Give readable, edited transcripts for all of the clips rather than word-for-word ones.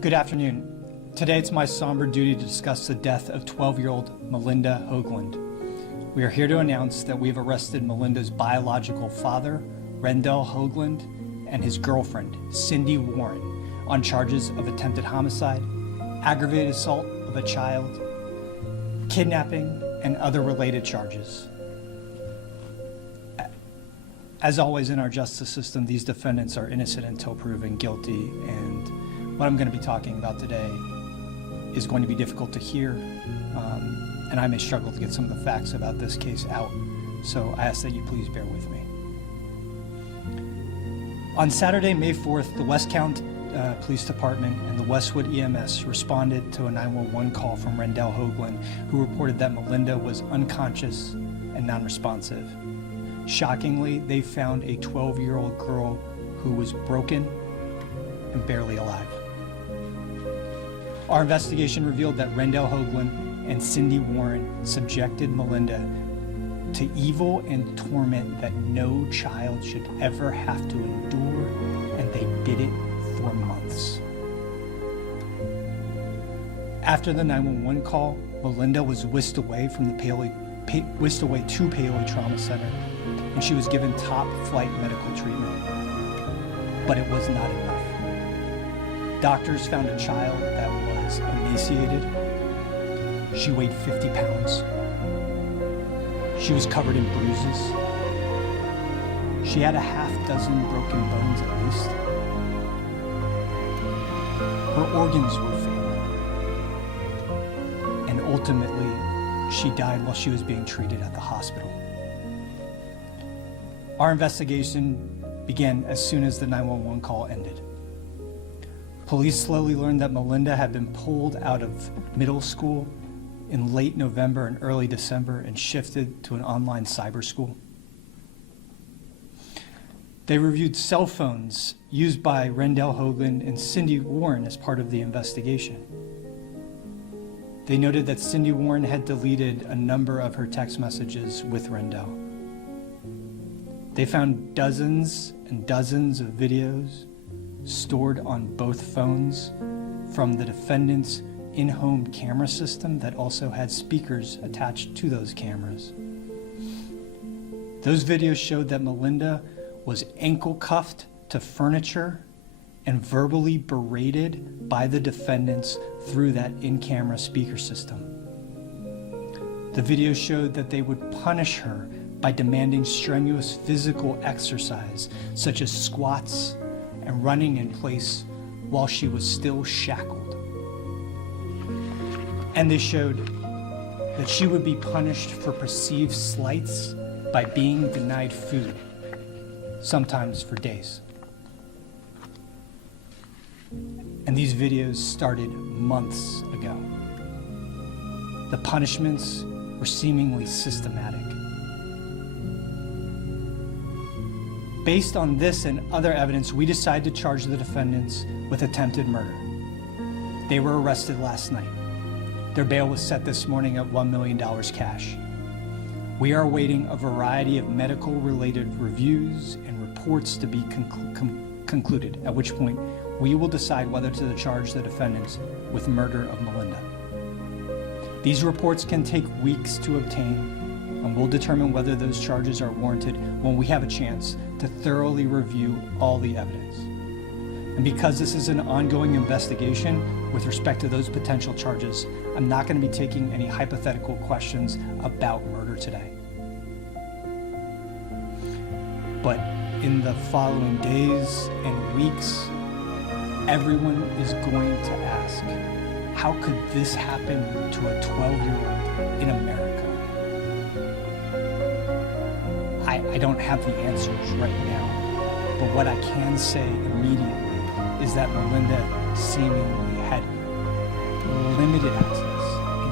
Good afternoon. Today it's my somber duty to discuss the death of 12-year-old Malinda Hoagland. We are here to announce that we have arrested Malinda's biological father, Rendell Hoagland, and his girlfriend, Cindy Warren, on charges of attempted homicide, aggravated assault of a child, kidnapping, and other related charges. As always in our justice system, these defendants are innocent until proven guilty, and what I'm going to be talking about today is going to be difficult to hear, and I may struggle to get some of the facts about this case out, so I ask that you please bear with me. On Saturday, May 4th, the West Caln Police Department and the Westwood EMS responded to a 911 call from Rendell Hoagland, who reported that Malinda was unconscious and non-responsive. Shockingly, they found a 12-year-old girl who was broken and barely alive. Our investigation revealed that Rendell Hoagland and Cindy Warren subjected Malinda to evil and torment that no child should ever have to endure, and they did it for months. After the 911 call, Malinda was whisked away to Paoli Trauma Center, and she was given top-flight medical treatment. But it was not enough. Doctors found a child that was emaciated. She weighed 50 pounds. She was covered in bruises. She had a half-dozen broken bones at least. Her organs were failing. And ultimately, she died while she was being treated at the hospital. Our investigation began as soon as the 911 call ended. Police slowly learned that Malinda had been pulled out of middle school in late November and early December and shifted to an online cyber school. They reviewed cell phones used by Rendell Hoagland and Cindy Warren as part of the investigation. They noted that Cindy Warren had deleted a number of her text messages with Rendell. They found dozens and dozens of videos stored on both phones from the defendant's in-home camera system that also had speakers attached to those cameras. Those videos showed that Malinda was ankle cuffed to furniture and verbally berated by the defendants through that in-camera speaker system. The videos showed that they would punish her by demanding strenuous physical exercise, such as squats and running in place while she was still shackled. And they showed that she would be punished for perceived slights by being denied food, sometimes for days. And these videos started months ago. The punishments were seemingly systematic. Based on this and other evidence, we decided to charge the defendants with attempted murder. They were arrested last night. Their bail was set this morning at $1 million cash. We are awaiting a variety of medical-related reviews and reports to be concluded, at which point we will decide whether to charge the defendants with murder of Malinda. These reports can take weeks to obtain, and we'll determine whether those charges are warranted when we have a chance to thoroughly review all the evidence. And because this is an ongoing investigation with respect to those potential charges, I'm not going to be taking any hypothetical questions about murder today. But in the following days and weeks, everyone is going to ask, how could this happen to a 12-year-old in America? I don't have the answers right now, but what I can say immediately is that Malinda seemingly had limited access,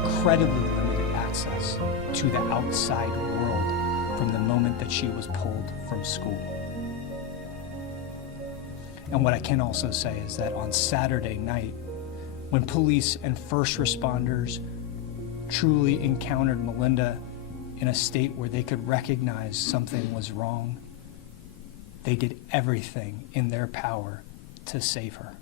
incredibly limited access to the outside world from the moment that she was pulled from school. And what I can also say is that on Saturday night, when police and first responders truly encountered Malinda in a state where they could recognize something was wrong, they did everything in their power to save her.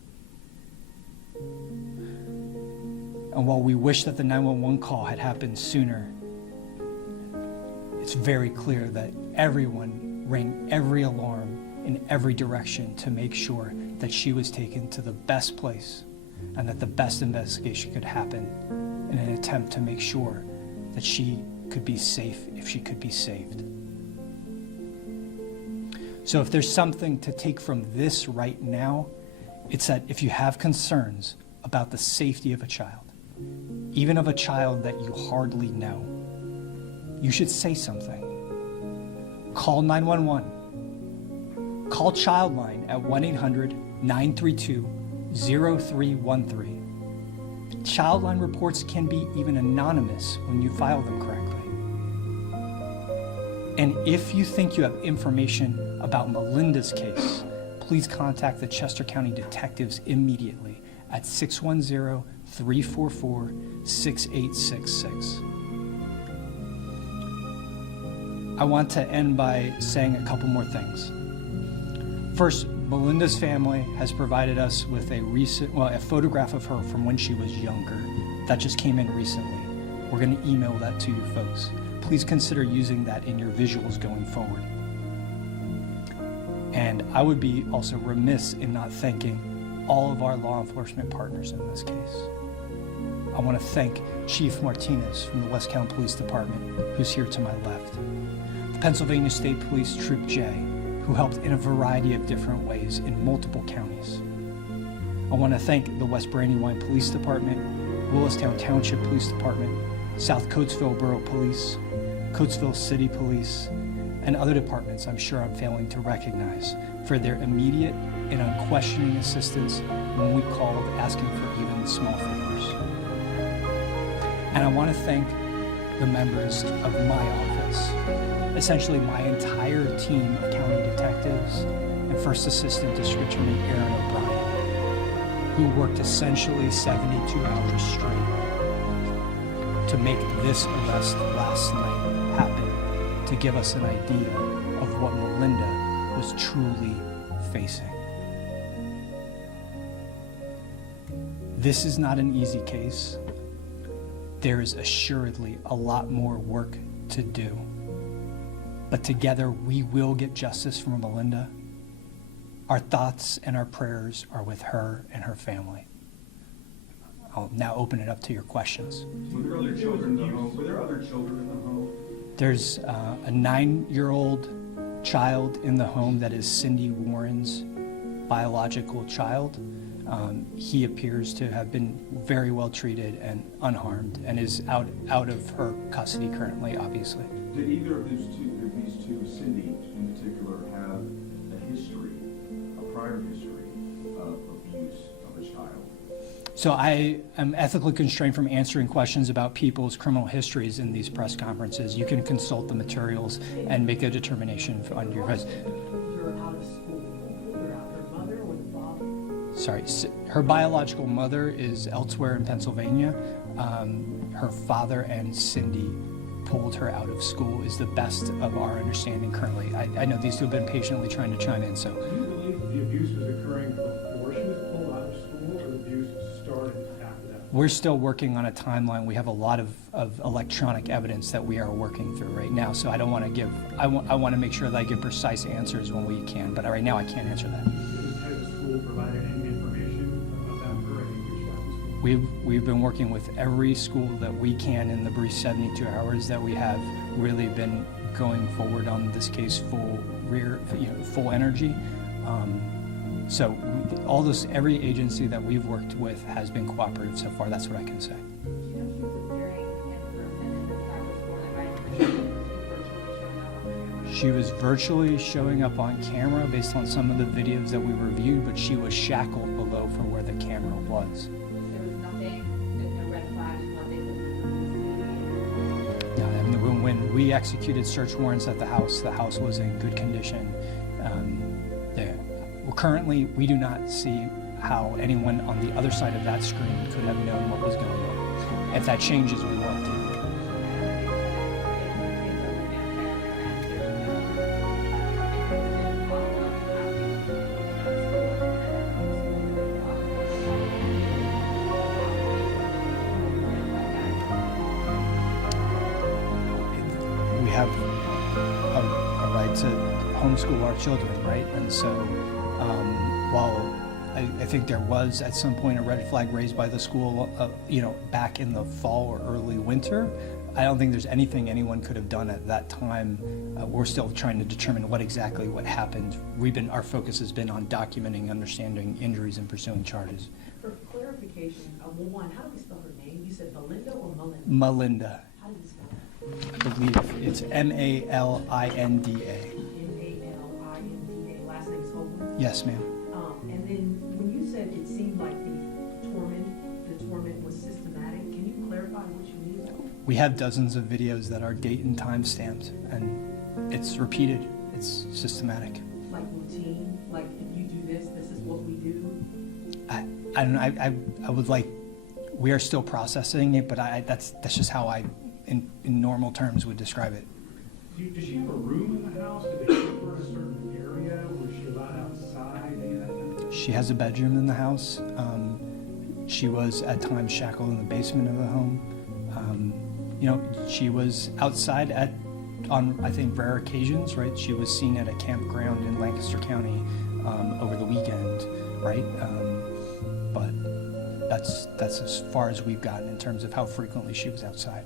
And while we wish that the 911 call had happened sooner, it's very clear that everyone rang every alarm in every direction to make sure that she was taken to the best place and that the best investigation could happen in an attempt to make sure that she could be safe if she could be saved. So if there's something to take from this right now, it's that if you have concerns about the safety of a child, even of a child that you hardly know, you should say something. Call 911. Call Childline at 1-800-932-0313. Childline reports can be even anonymous when you file them correctly. And if you think you have information about Malinda's case, please contact the Chester County detectives immediately at 610-344-6866. I want to end by saying a couple more things. First, Malinda's family has provided us with a photograph of her from when she was younger. That just came in recently. We're going to email that to you folks. Please consider using that in your visuals going forward. And I would be also remiss in not thanking all of our law enforcement partners in this case. I want to thank Chief Martinez from the West Caln Police Department, who's here to my left. The Pennsylvania State Police Troop J, who helped in a variety of different ways in multiple counties. I want to thank the West Brandywine Police Department, West Caln Township Police Department, South Coatesville Borough Police, Coatesville City Police, and other departments I'm sure I'm failing to recognize for their immediate and unquestioning assistance when we called asking for even small favors. And I want to thank the members of my office, essentially my entire team of county detectives and First Assistant District Attorney Aaron O'Brien, who worked essentially 72 hours straight to make this arrest last night happen, to give us an idea of what Malinda was truly facing. This is not an easy case. There is assuredly a lot more work to do. But together we will get justice for Malinda. Our thoughts and our prayers are with her and her family. I'll now open it up to your questions. Were there other children in the home? There's a 9-year-old child in the home that is Cindy Warren's biological child. He appears to have been very well treated and unharmed and is out of her custody currently, obviously. Did either of these two, Cindy in particular, have a prior history of abuse of a child? So I am ethically constrained from answering questions about people's criminal histories in these press conferences. You can consult the materials and make a determination on your You're out of school. You're out her mother or the father? Sorry, her biological mother is elsewhere in Pennsylvania. Her father and Cindy pulled her out of school is the best of our understanding currently. I know these two have been patiently trying to chime in, so. Do you believe the abuse was occurring before she was pulled out of school, or the abuse started after that We're still working on a timeline. We have a lot of electronic evidence that we are working through right now, so I don't want to give, I want to make sure that I give precise answers when we can, but right now I can't answer that. Has the school provided any information about her? Any reached out to school? We've been working with every school that we can in the brief 72 hours that we have, really been going forward on this case full energy. So every agency that we've worked with has been cooperative so far. That's what I can say. Do you know she was appearing in person in this type of school and virtually showing up on camera? She was virtually showing up on camera based on some of the videos that we reviewed, but she was shackled below for where the camera was. There was nothing, there's no red flags, nothing. No, I mean, when we executed search warrants at the house was in good condition. Currently, we do not see how anyone on the other side of that screen could have known what was going on. If that changes, we will update. We have a right to homeschool our children, right? And so while I think there was at some point a red flag raised by the school, back in the fall or early winter, I don't think there's anything anyone could have done at that time. We're still trying to determine what happened. Our focus has been on documenting, understanding injuries, and pursuing charges. For clarification, how do we spell her name? You said Malinda or Malinda? Melinda, How do you spell that? I believe it's Malinda. Malinda, last name is Hoagland? Yes, ma'am. And then when you said it seemed like the torment was systematic, can you clarify what you mean by that? We have dozens of videos that are date and time stamped, and it's repeated. It's systematic. Like routine, like if you do this, this is what we do? I don't know. I would like. We are still processing it, but that's just how I, in normal terms, would describe it. Does she have a room in the house? Did they keep her in a certain area? Was she allowed outside? Any of that? She has a bedroom in the house. She was at times shackled in the basement of the home. She was outside on I think rare occasions, right? She was seen at a campground in Lancaster County over the weekend, right? But that's as far as we've gotten in terms of how frequently she was outside.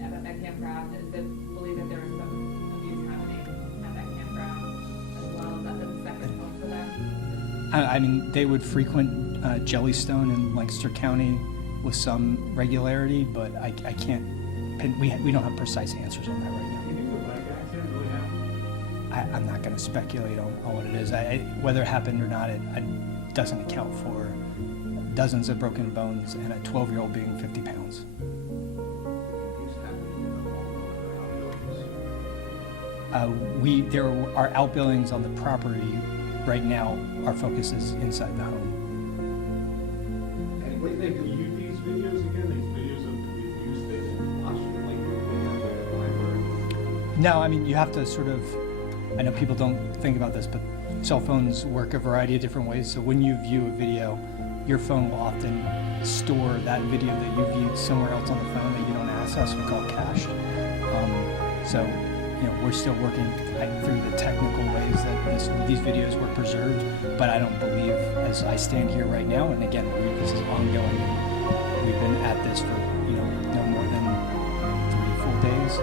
At that campground, is it believed that there was some abuse happening at that campground as well? Is that the second one for them? I mean, they would frequent Jellystone in Lancaster County with some regularity, but I can't we don't have precise answers on that right now. Do you think the bike accident really happened? I'm not going to speculate on what it is. Whether it happened or not, it doesn't account for dozens of broken bones and a 12-year-old being 50 pounds. There are outbuildings on the property. Right now, our focus is inside the home. And what do you think? Do you use these videos again? These videos of the abuse that possibly have the library? No, I mean, you have to sort of, I know people don't think about this, but cell phones work a variety of different ways. So when you view a video, your phone will often store that video that you viewed somewhere else on the phone that you don't access. We call it cached. We're still working through the technical ways that these videos were preserved, but I don't believe, as I stand here right now, and again, this is ongoing, and we've been at this for no more than 3 full days,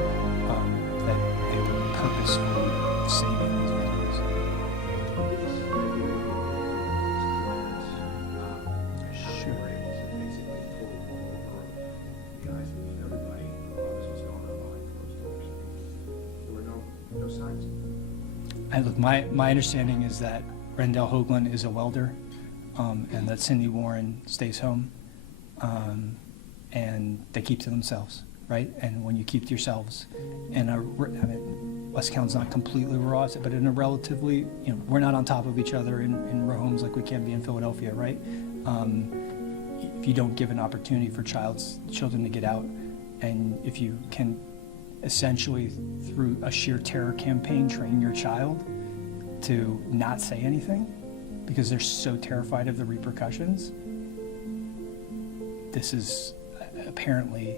that they were purposefully saving these videos. Sure. No signs. Look, my understanding is that Rendell Hoagland is a welder, and that Cindy Warren stays home, and they keep to themselves, right? And when you keep to yourselves, West Caln's not completely raw, but in a relatively, we're not on top of each other in row homes like we can be in Philadelphia, right? If you don't give an opportunity for children to get out, and if you can essentially through a sheer terror campaign train your child to not say anything because they're so terrified of the repercussions, this is apparently,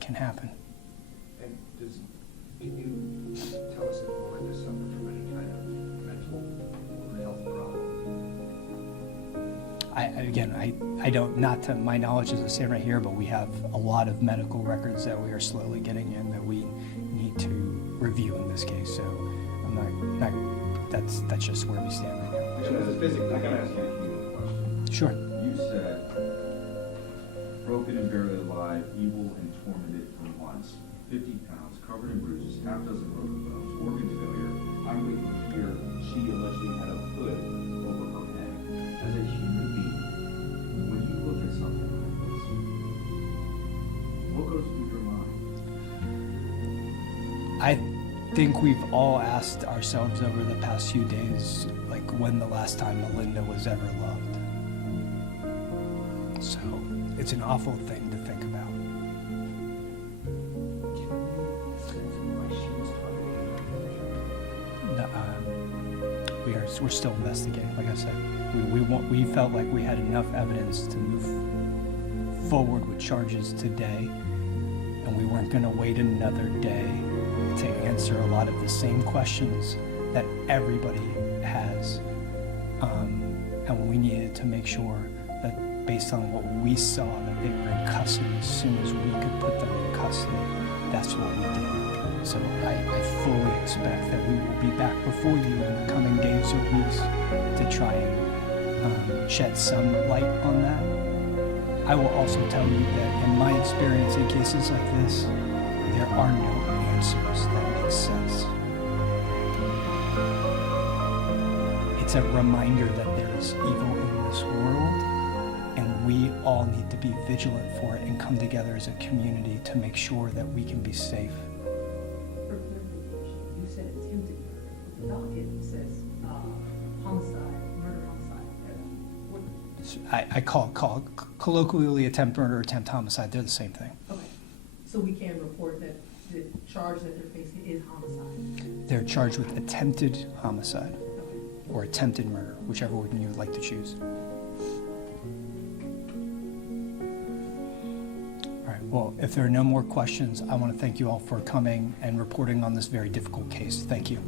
can happen. And can you tell us if Malinda suffered from any kind of mental or health problem? I don't, not to my knowledge as I stand right here, but we have a lot of medical records that we are slowly getting in that we need to review in this case. So I'm not that's just where we stand right now. I gotta ask you a human question. Sure. You said, broken and barely alive, evil and tormented from once, 50 pounds, covered in bruises, half dozen broken bones, organ failure. I'm reading here, she allegedly had a hood over her head. As a human being, when you look at something like this, what goes through your mind? I think we've all asked ourselves over the past few days, like when the last time Malinda was ever loved. So it's an awful thing to think about. Do you have any sense of why she was targeted? We're still investigating. Like I said, we felt like we had enough evidence to move forward with charges today, and we weren't going to wait another day to answer a lot of the same questions that everybody has. And we needed to make sure that based on what we saw, that they were in custody as soon as we could put them in custody. That's what we did. So I fully expect that we will be back before you in the coming days or weeks to try and shed some light on that. I will also tell you that in my experience in cases like this, there are no answers that make sense. It's a reminder that there is evil in this world, and we all need to be vigilant for it and come together as a community to make sure that we can be safe. For clarification, you said attempted murder. The docket says homicide, murder homicide. I call colloquially attempt murder, attempt homicide. They're the same thing. Okay, so we can report that the charge that they're facing is homicide. They're charged with attempted homicide Okay. or attempted murder, whichever one you would like to choose. All right, well, if there are no more questions, I want to thank you all for coming and reporting on this very difficult case. Thank you.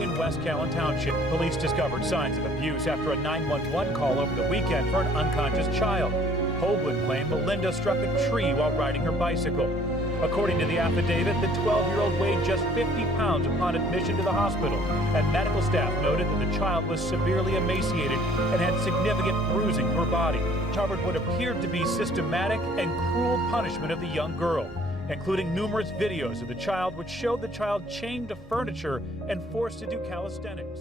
In West Caln Township, police discovered signs of abuse after a 911 call over the weekend for an unconscious child. Hoagland claimed Malinda struck a tree while riding her bicycle. According to the affidavit, the 12-year-old weighed just 50 pounds upon admission to the hospital, and medical staff noted that the child was severely emaciated and had significant bruising to her body. Covered what appeared to be systematic and cruel punishment of the young girl, including numerous videos of the child which showed the child chained to furniture and forced to do calisthenics.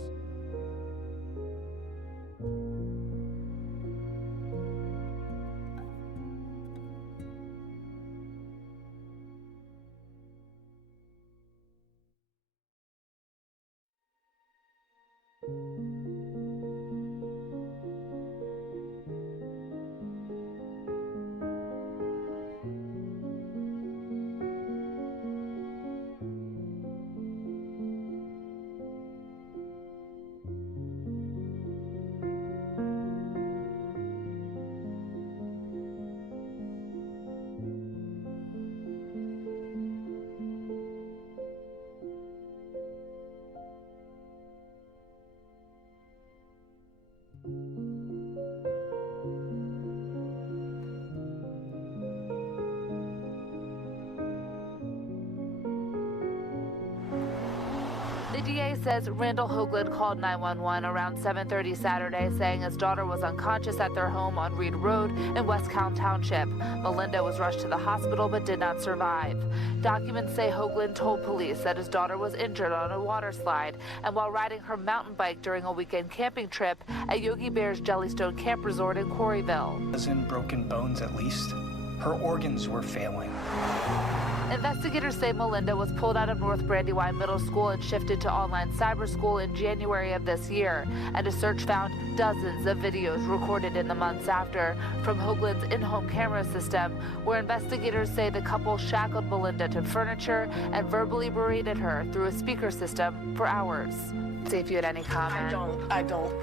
The DA says Rendell Hoagland called 911 around 7:30 Saturday, saying his daughter was unconscious at their home on Reed Road in West Caln Township. Malinda was rushed to the hospital but did not survive. Documents say Hoagland told police that his daughter was injured on a water slide and while riding her mountain bike during a weekend camping trip at Yogi Bear's Jellystone Camp Resort in Quarryville. Dozen broken bones at least. Her organs were failing. Investigators say Malinda was pulled out of North Brandywine Middle School and shifted to online cyber school in January of this year, and a search found dozens of videos recorded in the months after from Hoagland's in-home camera system, where investigators say the couple shackled Malinda to furniture and verbally berated her through a speaker system for hours. See if you had any comment. I don't.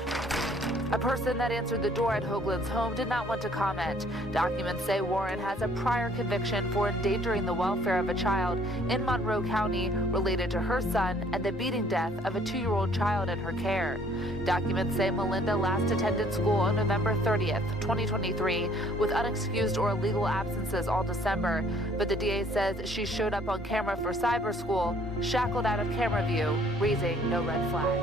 A person that answered the door at Hoagland's home did not want to comment. Documents say Warren has a prior conviction for endangering the welfare of a child in Monroe County related to her son and the beating death of a 2-year-old child in her care. Documents say Malinda last attended school on November 30th, 2023, with unexcused or illegal absences all December, but the DA says she showed up on camera for cyber school, shackled out of camera view, raising no red flags.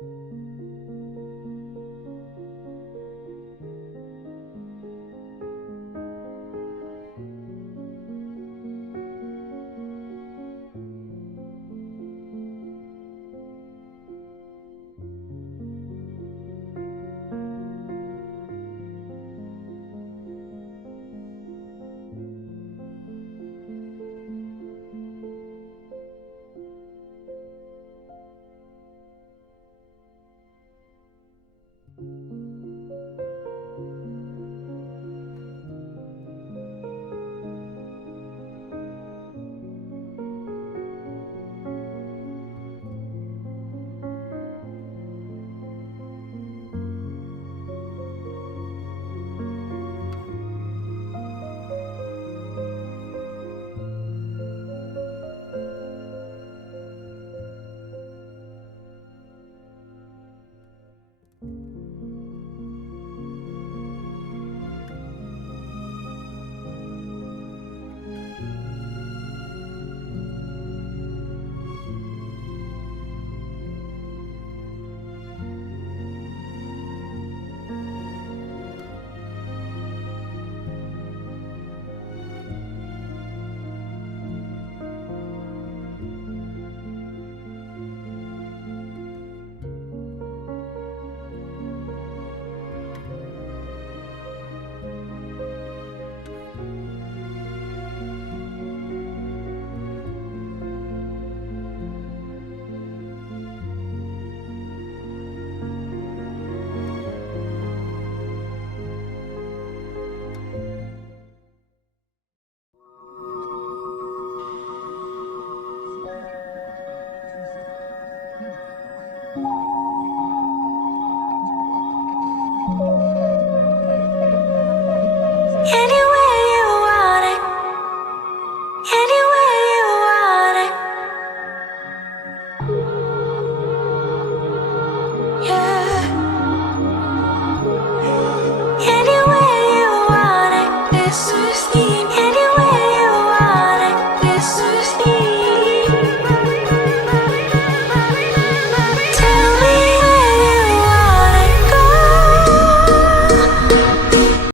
News.